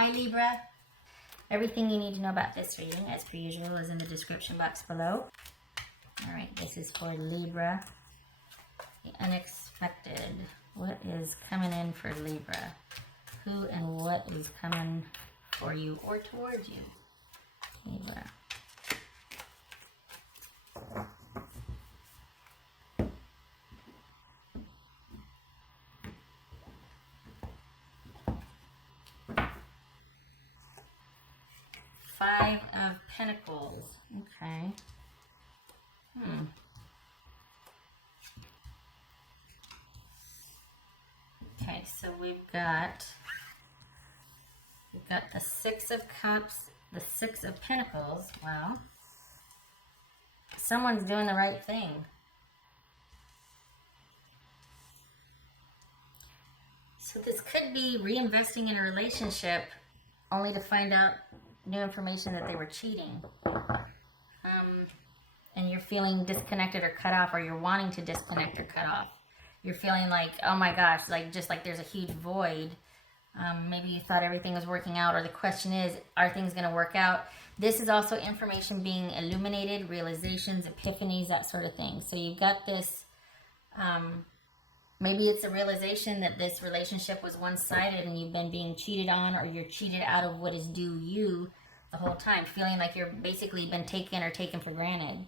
Hi Libra. Everything you need to know about this reading, as per usual, is in the description box below. Alright, this is for Libra. The unexpected. What is coming in for Libra? Who and what is coming for you or towards you? Libra. Five of Pentacles. Okay. Okay, so we've got the Six of Cups, the Six of Pentacles. Well, someone's doing the right thing. So this could be reinvesting in a relationship only to find out new information that they were cheating. And you're feeling disconnected or cut off, or you're wanting to disconnect or cut off. You're feeling like, oh my gosh, like just like there's a huge void. Maybe you thought everything was working out, or the question is, are things going to work out? This is also information being illuminated, realizations, epiphanies, that sort of thing. So you've got this, maybe it's a realization that this relationship was one-sided and you've been being cheated on, or you're cheated out of what is due you the whole time, feeling like you're basically been taken or taken for granted.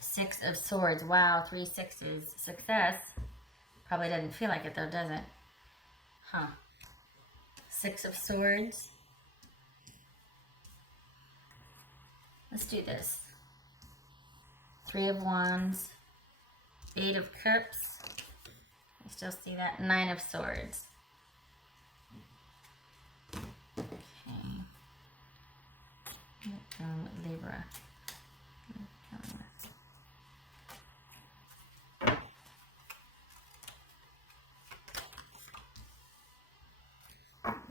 Six of Swords. Wow, 3 sixes. Success. Probably doesn't feel like it though, does it? Huh. Six of Swords. Let's do this. 3 of Wands. 8 of Cups. I still see that. 9 of Swords. Okay. Libra.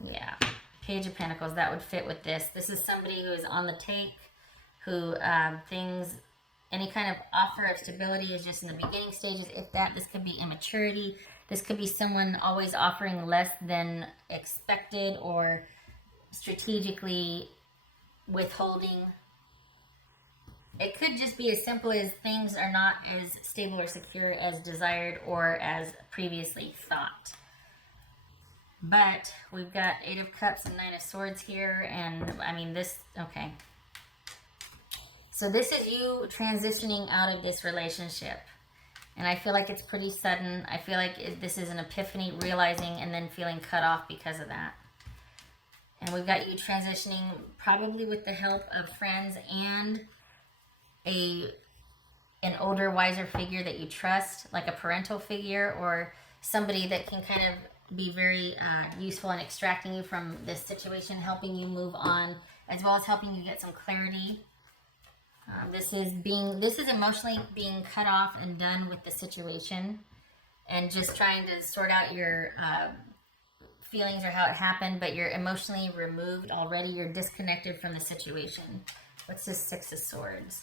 Yeah, Page of Pentacles, that would fit with this. This is somebody who is on the take, who any kind of offer of stability is just in the beginning stages. If that, this could be immaturity. This could be someone always offering less than expected, or strategically withholding. It could just be as simple as things are not as stable or secure as desired or as previously thought. But we've got 8 of Cups and 9 of Swords here, and I mean this, okay. So this is you transitioning out of this relationship. And I feel like it's pretty sudden. I feel like this is an epiphany, realizing and then feeling cut off because of that. And we've got you transitioning probably with the help of friends and an older, wiser figure that you trust, like a parental figure or somebody that can kind of be very useful in extracting you from this situation, helping you move on, as well as helping you get some clarity. This is emotionally being cut off and done with the situation, and just trying to sort out your feelings or how it happened, but you're emotionally removed already. You're disconnected from the situation. What's this Six of Swords?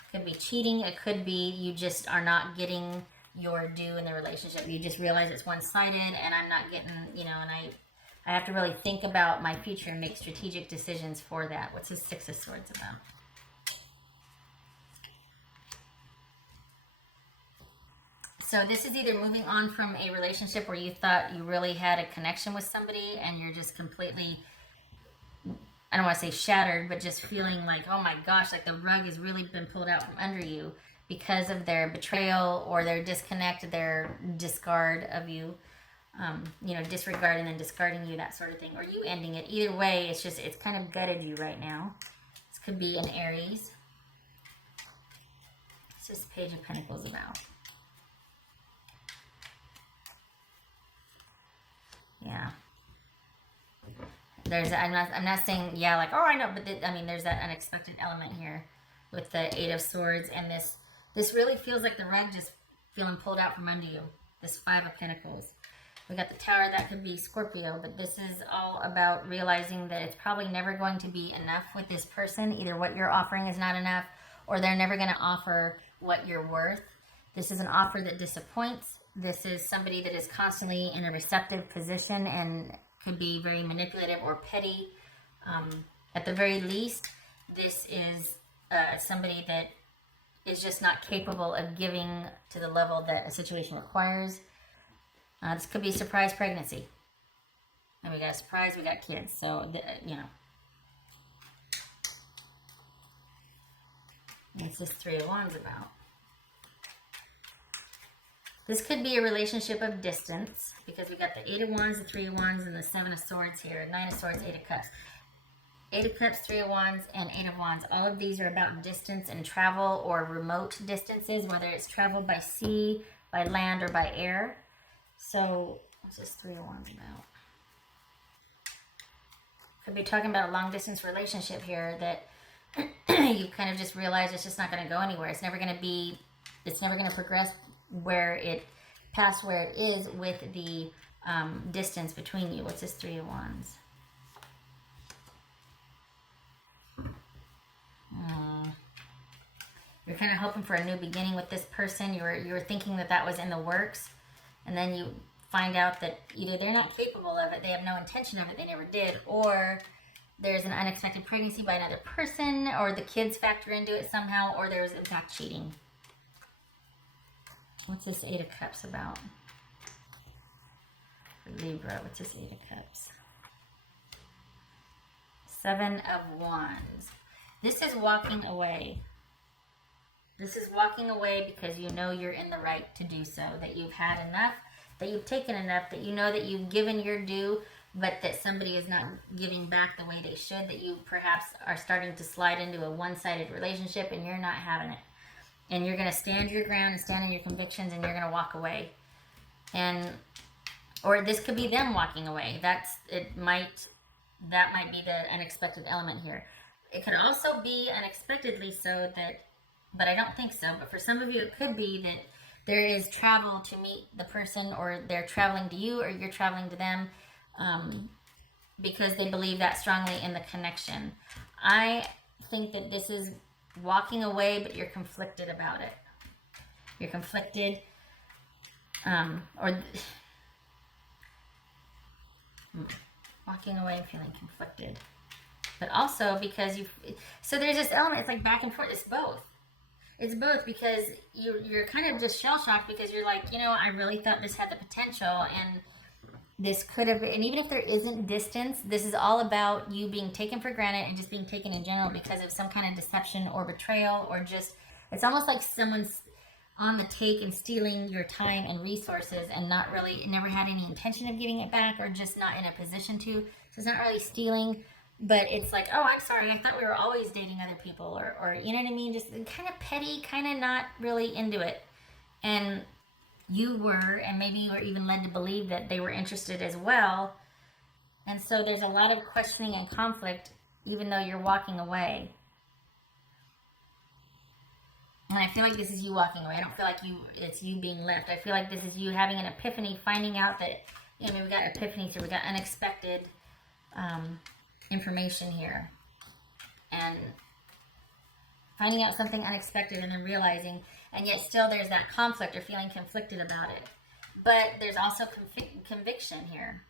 It could be cheating. It could be you just are not getting your due in the relationship. You just realize it's one-sided, and I'm not getting, and I have to really think about my future and make strategic decisions for that. What's this Six of Swords about? So this is either moving on from a relationship where you thought you really had a connection with somebody and you're just completely, I don't want to say shattered, but just feeling like, oh my gosh, like the rug has really been pulled out from under you because of their betrayal or their disconnect, their discard of you, disregarding and discarding you, that sort of thing, or you ending it. Either way, it's kind of gutted you right now. This could be an Aries. It's just Page of Pentacles about. Yeah. I'm not saying, yeah, like, oh, I know, but there's that unexpected element here with the 8 of Swords, and this really feels like the rug just feeling pulled out from under you. This 5 of Pentacles. We got the Tower, that could be Scorpio, but this is all about realizing that it's probably never going to be enough with this person. Either what you're offering is not enough, or they're never going to offer what you're worth. This is an offer that disappoints. This is somebody that is constantly in a receptive position and could be very manipulative or petty. At the very least, this is somebody that is just not capable of giving to the level that a situation requires. This could be a surprise pregnancy. And we got a surprise, we got kids. So, you know. What's this Three of Wands about? This could be a relationship of distance, because we got the Eight of Wands, the Three of Wands, and the Seven of Swords here. Nine of Swords, Eight of Cups. Eight of Cups, Three of Wands, and Eight of Wands. All of these are about distance and travel or remote distances, whether it's travel by sea, by land, or by air. So, what's this Three of Wands about? Could be talking about a long distance relationship here that you kind of just realize it's just not going to go anywhere. It's never going to progress past where it is with the distance between you. What's this Three of Wands? You're kind of hoping for a new beginning with this person. You were thinking that was in the works, and then you find out that either they're not capable of it, they have no intention of it, they never did, or there's an unexpected pregnancy by another person, or the kids factor into it somehow, or there's in fact cheating. What's this Eight of Cups about? For Libra, what's this Eight of Cups? Seven of Wands. This is walking away. This is walking away because you know you're in the right to do so, that you've had enough, that you've taken enough, that you know that you've given your due, but that somebody is not giving back the way they should, that you perhaps are starting to slide into a one-sided relationship and you're not having it. And you're going to stand your ground and stand in your convictions, and you're going to walk away. Or this could be them walking away. That might be the unexpected element here. It could also be unexpectedly so but I don't think so. But for some of you, it could be that there is travel to meet the person, or they're traveling to you, or you're traveling to them, because they believe that strongly in the connection. I think that this is walking away, but you're conflicted about it. You're conflicted, walking away and feeling conflicted. But also because so there's this element, it's like back and forth, it's both. It's both, because you're kind of just shell-shocked because you're like, I really thought this had the potential, and this could have, and even if there isn't distance, this is all about you being taken for granted and just being taken in general because of some kind of deception or betrayal, or just, it's almost like someone's on the take and stealing your time and resources and never had any intention of giving it back, or just not in a position to. So it's not really stealing, but it's like, oh, I'm sorry, I thought we were always dating other people, or you know what I mean? Just kind of petty, kind of not really into it. And you were, and maybe you were even led to believe that they were interested as well. And so there's a lot of questioning and conflict, even though you're walking away. And I feel like this is you walking away. I don't feel like it's you being left. I feel like this is you having an epiphany, finding out that, we got epiphany, so we got unexpected information here. And finding out something unexpected and then realizing, and yet still there's that conflict or feeling conflicted about it. But there's also conviction here.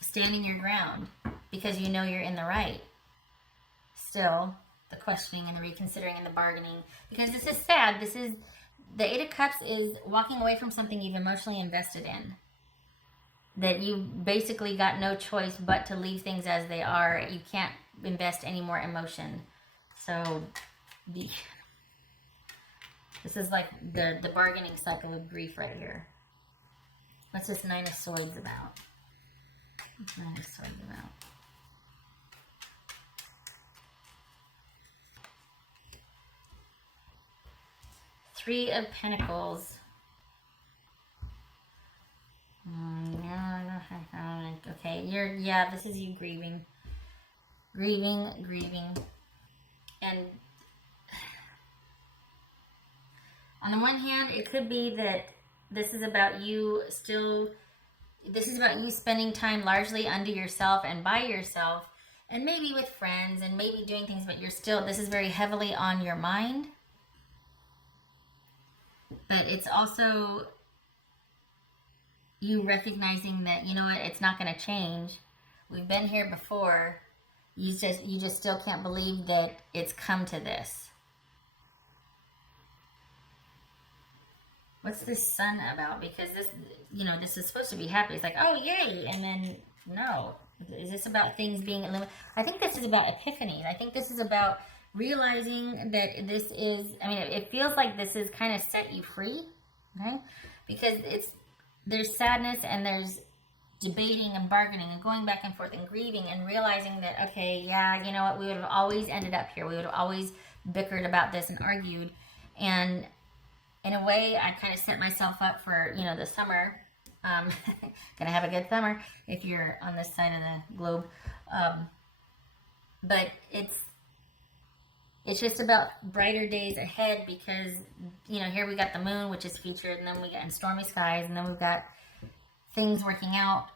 Standing your ground because you know you're in the right. Still, the questioning and the reconsidering and the bargaining. Because this is sad. The Eight of Cups is walking away from something you've emotionally invested in. That you basically got no choice but to leave things as they are. You can't invest any more emotion. So, this is like the bargaining cycle of grief right here. What's this Nine of Swords about? What's Nine of Swords about? Three of Pentacles. Okay, this is you grieving. Grieving. And on the one hand, it could be that this is about you spending time largely unto yourself and by yourself, and maybe with friends and maybe doing things, but this is very heavily on your mind. But it's also you recognizing that, you know what, it's not going to change. We've been here before. You just still can't believe that it's come to this. What's this sun about? Because this, this is supposed to be happy. It's like, oh, yay. And then, no. Is this about things being eliminated? I think this is about epiphanies. I think this is about realizing that this is, it feels like this is kind of set you free, okay? Because there's sadness and there's debating and bargaining and going back and forth and grieving and realizing that, okay, yeah, you know what, we would have always ended up here. We would have always bickered about this and argued. And in a way, I kind of set myself up for, the summer. Gonna have a good summer if you're on this side of the globe. But it's just about brighter days ahead because, here we got the moon, which is featured, and then we got in stormy skies, and then we've got things working out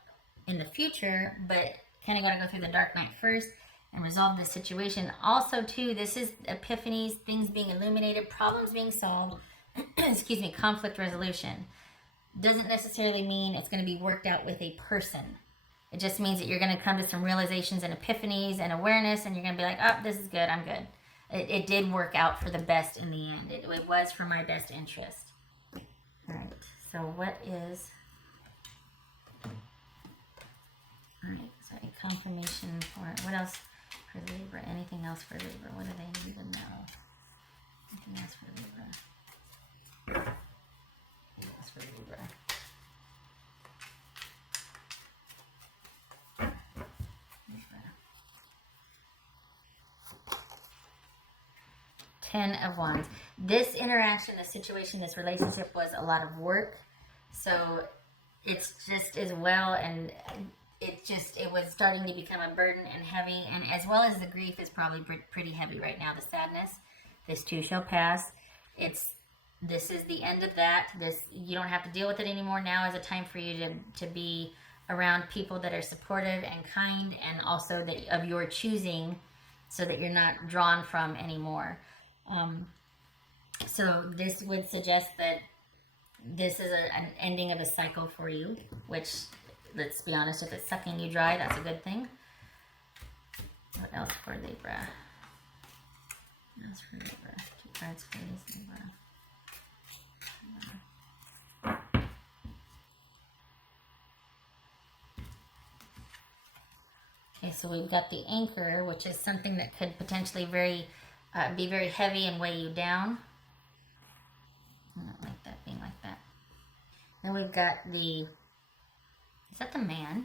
in the future, but kind of got to go through the dark night first and resolve this situation. Also, too, this is epiphanies, things being illuminated, problems being solved, excuse me, conflict resolution. Doesn't necessarily mean it's going to be worked out with a person. It just means that you're going to come to some realizations and epiphanies and awareness, and you're going to be like, oh, this is good, I'm good. It did work out for the best in the end. It was for my best interest. All right, so what is... All right, so a confirmation for... What else for Libra? Anything else for Libra? What do they need to know? Anything else for Libra? Anything else for Libra? Ten of Wands. This interaction, this situation, this relationship was a lot of work. So it's just as well, and it was starting to become a burden and heavy, and as well as the grief is probably pretty heavy right now, the sadness. This too shall pass. This is the end of that. You don't have to deal with it anymore. Now is a time for you to be around people that are supportive and kind, and also that of your choosing, so that you're not drawn from anymore. So this would suggest that this is an ending of a cycle for you, which, let's be honest, if it's sucking you dry, that's a good thing. What else for Libra? What else for Libra? 2 cards for this Libra. Okay, so we've got the anchor, which is something that could potentially be very heavy and weigh you down. I don't like that being like that. Then we've got is that the man?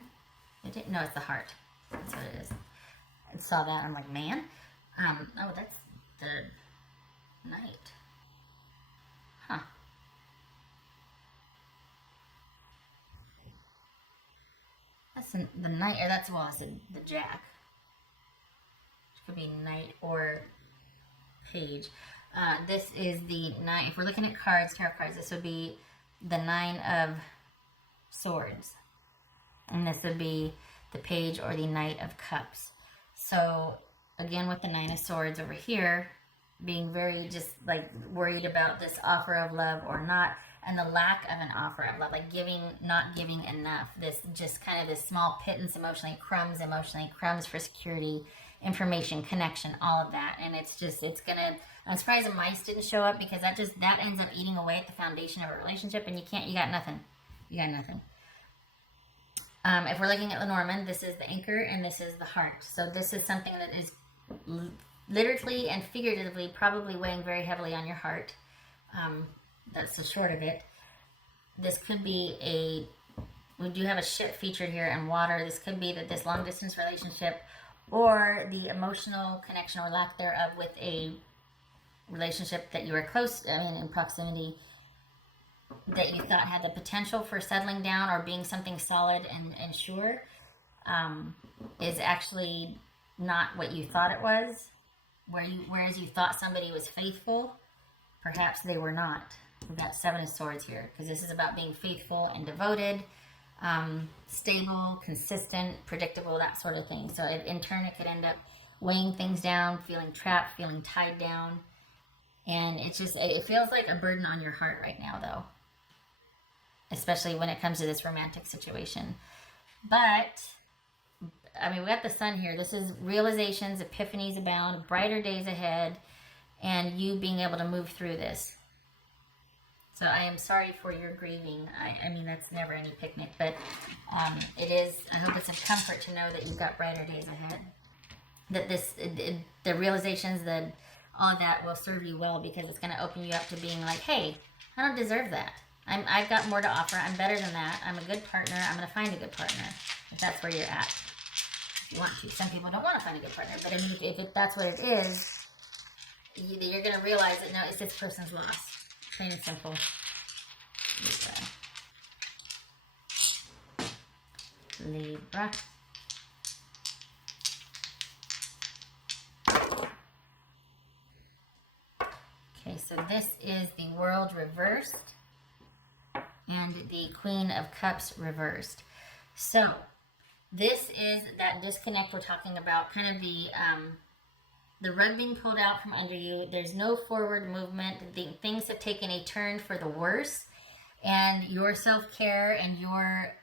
No, it's the heart. That's what it is. I saw that. I'm like, man? Oh, that's the knight. Huh. That's the knight, or that's, well, I said the jack. Which could be knight or page. This is the 9. If we're looking at cards, tarot cards, this would be the 9 of swords, and this would be the page or the Knight of Cups. So again, with the 9 of swords over here, being very just like worried about this offer of love or not, and the lack of an offer of love, like not giving enough. This just kind of this small pittance emotionally, crumbs for security, information, connection, all of that. And I'm surprised the mice didn't show up, because that ends up eating away at the foundation of a relationship, and you got nothing. If we're looking at Lenormand, this is the anchor and this is the heart. So this is something that is literally and figuratively probably weighing very heavily on your heart. That's the short of it. This could be we do have a ship featured here and water. This could be that this long distance relationship, or the emotional connection or lack thereof with a relationship that you were close, in proximity, that you thought had the potential for settling down or being something solid and sure, is actually not what you thought it was. Whereas you thought somebody was faithful, perhaps they were not. We've got 7 of Swords here, because this is about being faithful and devoted, stable, consistent, predictable, that sort of thing. So in turn, it could end up weighing things down, feeling trapped, feeling tied down. And it feels like a burden on your heart right now, though. especially when it comes to this romantic situation. But I mean, we got the sun here. This is realizations, epiphanies abound, brighter days ahead, and you being able to move through this. So I am sorry for your grieving. I mean, that's never any picnic, but it is, I hope it's a comfort to know that you've got brighter days ahead. That the realizations, that all of that will serve you well, because it's going to open you up to being like, hey, I don't deserve that. I've got more to offer. I'm better than that. I'm a good partner. I'm going to find a good partner, if that's where you're at. If you want to. Some people don't want to find a good partner, but I mean, if that's what it is, you're going to realize that, no, it's this person's loss. Plain and simple. Libra. Okay, so this is the World reversed and the Queen of Cups reversed. So this is that disconnect we're talking about, kind of the rug being pulled out from under you. There's no forward movement. Things have taken a turn for the worse, and your self-care and you're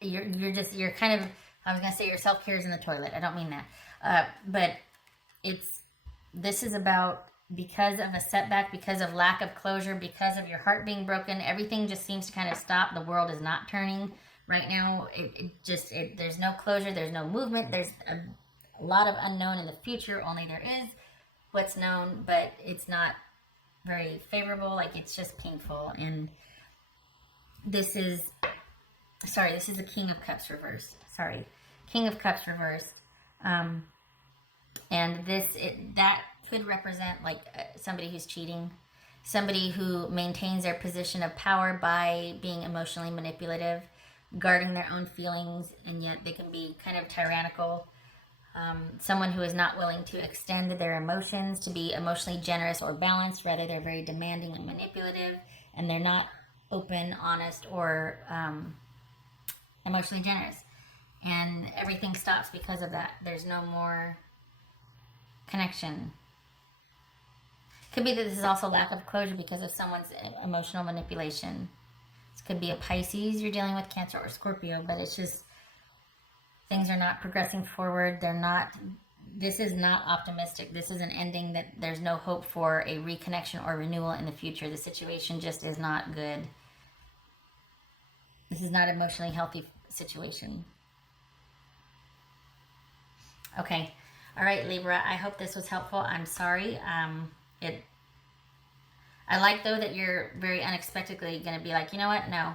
kind of, I was gonna say your self-care is in the toilet. I don't mean that, but this is about, because of a setback, because of lack of closure, because of your heart being broken, everything just seems to kind of stop. The world is not turning right now. There's no closure. There's no movement. There's a lot of unknown in the future. Only there is what's known, but it's not very favorable. Like, it's just painful. And this is the King of Cups reversed. King of Cups reversed. And that could represent like somebody who's cheating, somebody who maintains their position of power by being emotionally manipulative, guarding their own feelings, and yet they can be kind of tyrannical. Someone who is not willing to extend their emotions, to be emotionally generous or balanced. Rather, they're very demanding and manipulative, and they're not open, honest, or emotionally generous. And everything stops because of that. There's no more connection. Could be that this is also lack of closure because of someone's emotional manipulation. This could be a Pisces you're dealing with, Cancer, or Scorpio, but it's just things are not progressing forward. This is not optimistic. This is an ending that there's no hope for a reconnection or renewal in the future. The situation just is not good. This is not an emotionally healthy situation. Okay. All right, Libra, I hope this was helpful. I'm sorry. I like, though, that you're very unexpectedly going to be like, you know what? No.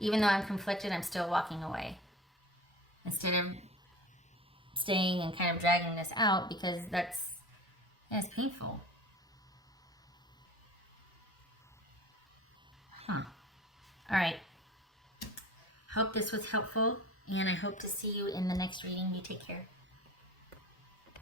Even though I'm conflicted, I'm still walking away. Instead of staying and kind of dragging this out, because that's painful. All right. Hope this was helpful, and I hope to see you in the next reading. You take care.